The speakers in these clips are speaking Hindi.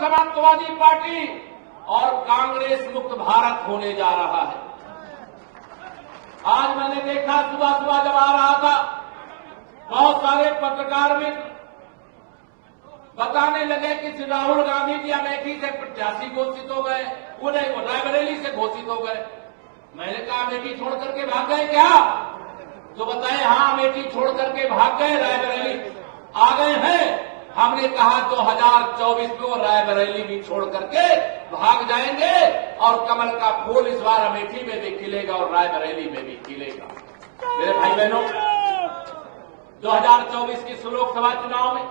समाजवादी पार्टी और कांग्रेस मुक्त भारत होने जा रहा है। आज मैंने देखा सुबह सुबह जब आ रहा था, बहुत सारे पत्रकार मित्र बताने लगे कि श्री राहुल गांधी जी अमेठी से प्रत्याशी घोषित हो गए, उन्हें रायबरेली से घोषित हो गए। मैंने कहा अमेठी छोड़ करके भाग गए क्या? तो बताए हाँ, अमेठी छोड़ करके भाग गए, रायबरेली आ गए हैं। हमने कहा 2024 में वो रायबरेली भी छोड़ करके भाग जाएंगे और कमल का फूल इस बार अमेठी में भी खिलेगा और रायबरेली में भी खिलेगा। मेरे भाई बहनों, 2024 की लोकसभा चुनाव में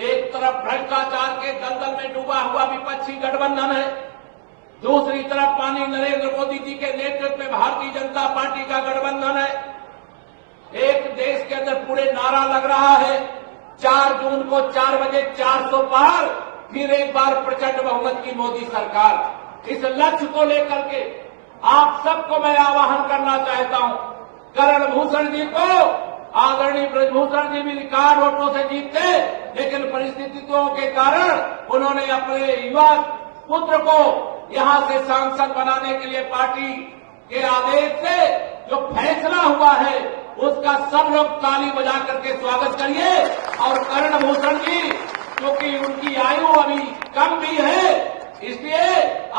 एक तरफ भ्रष्टाचार के दलदल में डूबा हुआ विपक्षी गठबंधन है, दूसरी तरफ माननीय नरेंद्र मोदी जी के नेतृत्व में भारतीय जनता पार्टी का गठबंधन है। एक देश के अंदर पूरे नारा लग रहा है 4 जून को 4 बजे 400 पार, फिर एक बार प्रचंड बहुमत की मोदी सरकार। इस लक्ष्य को लेकर के आप सबको मैं आह्वान करना चाहता हूं। करण भूषण जी को आदरणीय ब्रजभूषण जी भी रिकॉर्ड वोटों से जीतते, लेकिन परिस्थितियों के कारण उन्होंने अपने युवा पुत्र को यहां से सांसद बनाने के लिए पार्टी के आदेश से जो फैसला हुआ है उसका सब लोग ताली बजा करके स्वागत करिए। और करण भूषण जी, क्योंकि उनकी आयु अभी कम भी है, इसलिए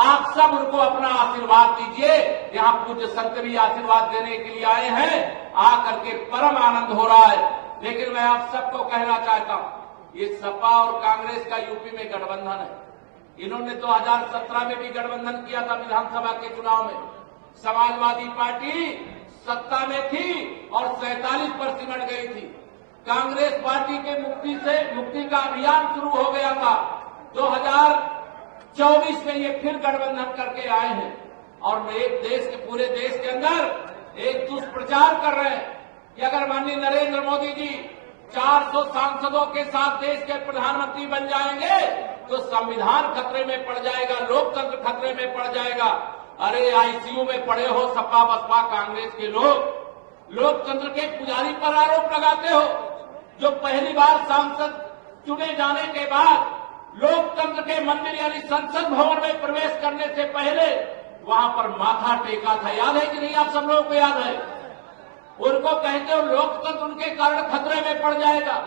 आप सब उनको अपना आशीर्वाद दीजिए। यहाँ पूज्य संत भी आशीर्वाद देने के लिए आए हैं, आकर के परम आनंद हो रहा है। लेकिन मैं आप सबको कहना चाहता हूं, ये सपा और कांग्रेस का यूपी में गठबंधन है। इन्होंने 2017 में भी गठबंधन किया था विधानसभा के चुनाव में। समाजवादी पार्टी सत्ता में थी और 47 पर सिमट गई थी। कांग्रेस पार्टी के मुक्ति का अभियान शुरू हो गया था। 2024 में ये फिर गठबंधन करके आए हैं और एक देश के पूरे देश के अंदर एक दुष्प्रचार कर रहे हैं कि अगर माननीय नरेंद्र मोदी जी 400 सांसदों के साथ देश के प्रधानमंत्री बन जाएंगे तो संविधान खतरे में पड़ जाएगा, लोकतंत्र खतरे में पड़ जाएगा। अरे आईसीयू में पड़े हो सपा बसपा कांग्रेस के लोग, लोकतंत्र के पुजारी पर आरोप लगाते हो। जो पहली बार सांसद चुने जाने के बाद लोकतंत्र के मंदिर यानी संसद भवन में प्रवेश करने से पहले वहां पर माथा टेका था, याद है कि नहीं? आप सब लोगों को याद है। उनको कहते हो लोकतंत्र उनके कारण खतरे में पड़ जाएगा।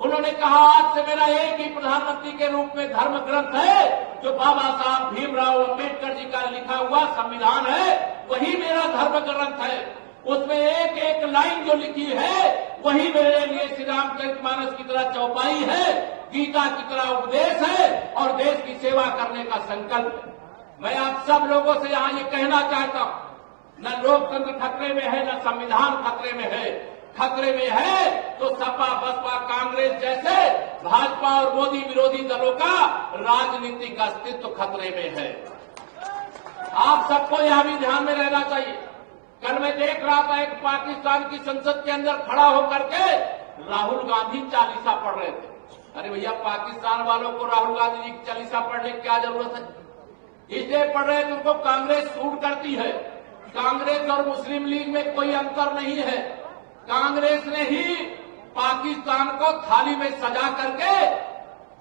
उन्होंने कहा आज से मेरा एक ही प्रधानमंत्री के रूप में धर्म ग्रंथ है, जो बाबा साहब भीमराव अम्बेडकर जी का लिखा हुआ संविधान है, वही मेरा धर्म ग्रंथ है। उसमें एक एक लाइन जो लिखी है वही मेरे लिए श्री रामचरितमानस की तरह चौपाई है, गीता की तरह उपदेश है और देश की सेवा करने का संकल्प है। मैं आप सब लोगों से यहां ये कहना चाहता हूं, न लोकतंत्र खतरे में है न संविधान खतरे में है। खतरे में है तो सपा बसपा कांग्रेस जैसे भाजपा और मोदी विरोधी दलों का राजनीतिक अस्तित्व खतरे में है। आप सबको यह भी ध्यान में रहना चाहिए। कल मैं देख रहा था एक पाकिस्तान की संसद के अंदर खड़ा होकर के राहुल गांधी चालीसा पढ़ रहे थे। अरे भैया, पाकिस्तान वालों को राहुल गांधी जी की चालीसा पढ़ने की क्या जरूरत है? इसलिए पढ़ रहे थे उनको कांग्रेस सूट करती है। कांग्रेस और मुस्लिम लीग में कोई अंतर नहीं है। कांग्रेस ने ही पाकिस्तान को थाली में सजा करके,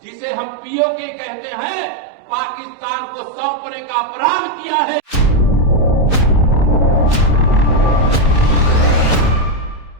जिसे हम पीओके कहते हैं, पाकिस्तान को सौंपने का अपराध किया है।